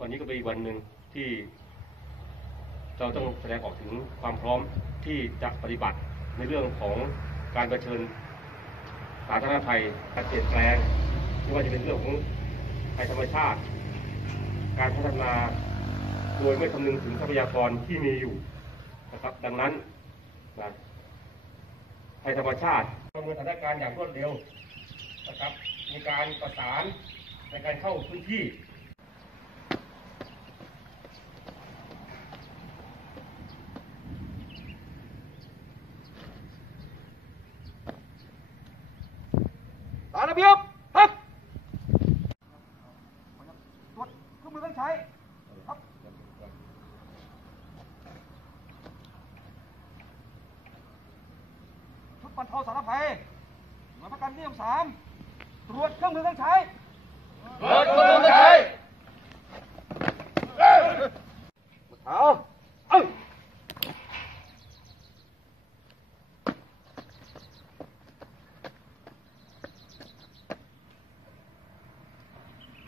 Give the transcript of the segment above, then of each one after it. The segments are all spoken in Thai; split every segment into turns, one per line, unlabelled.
วันนี้ก็เป็นอีกวันหนึ่งที่ เราต้องแสดงออกถึงความพร้อมที่จะปฏิบัติในเรื่องของการเผชิญสาธารณภัยการเปลี่ยนแปลงไม่ว่าจะเป็นเรื่องของภัยธรรมชาติ การพัฒนาโดยไม่คำนึงถึงทรัพยากรที่มีอยู่นะครับดังนั้นนะภัยธรรมชาติประเมินสถานการณ์อย่างรวดเร็วนะครับ มีการประสานในการเข้าพื้นที่
ระเบียบครับตรวจเครื่องมือเครื่องใช้ครับชุดบรรเทาสาธารณภัยหน่วยประกันนิยมสามตรวจเครื่องมือเครื่องใช้ตรวจเครื่องมือเครื่องใช้เอาเอ้ย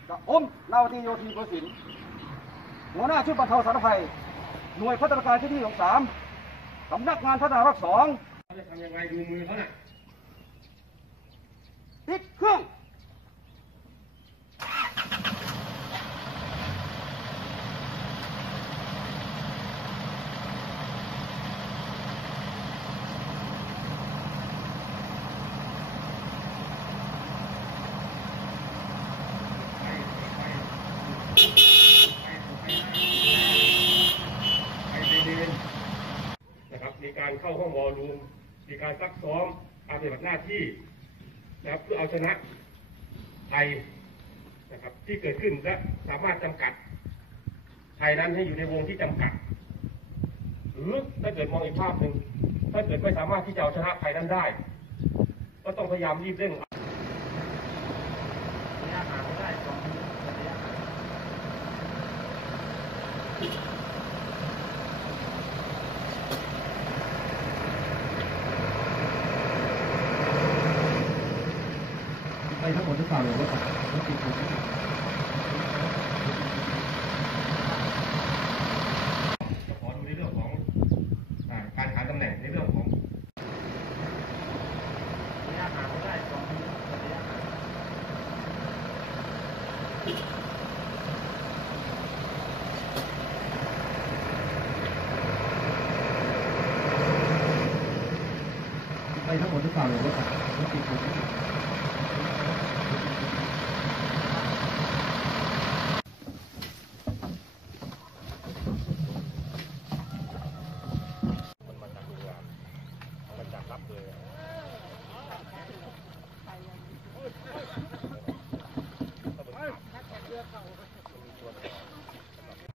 กับ ผมนาวตีโยธีประสินหัวหน้าชุดบรรเทาสาธารณภัย หน่วยพัฒนาการที่ที่ของสามสำนักงานพัฒนารักสอง
เขาจะทำยังไงดูมือเขาน่ะ
ติดเครื่อง
นนะครับมีการเข้าห้องวอลลุ่มมีการซักซ้อมการปฏิบัติหน้าที่นะครับเพื่อเอาชนะภัยนะครับที่เกิดขึ้นและสามารถจำกัดภัยนั้นให้อยู่ในวงที่จำกัดหรือถ้าเกิดมองอีกภาพหนึ่งถ้าเกิดไม่สามารถที่จะเอาชนะภัยนั้นได้ ก็ต้องพยายามรีบเร่ง
ไปทั้งหมดหรือเปล่าหรือว่าไม่ติดอยู่
จะขอดูในเรื่องของการหาตำแหน่งในเรื่องของ
ไไปทั้งหมดหรือเปล่าหรือว่าติดหมดจัรับเลย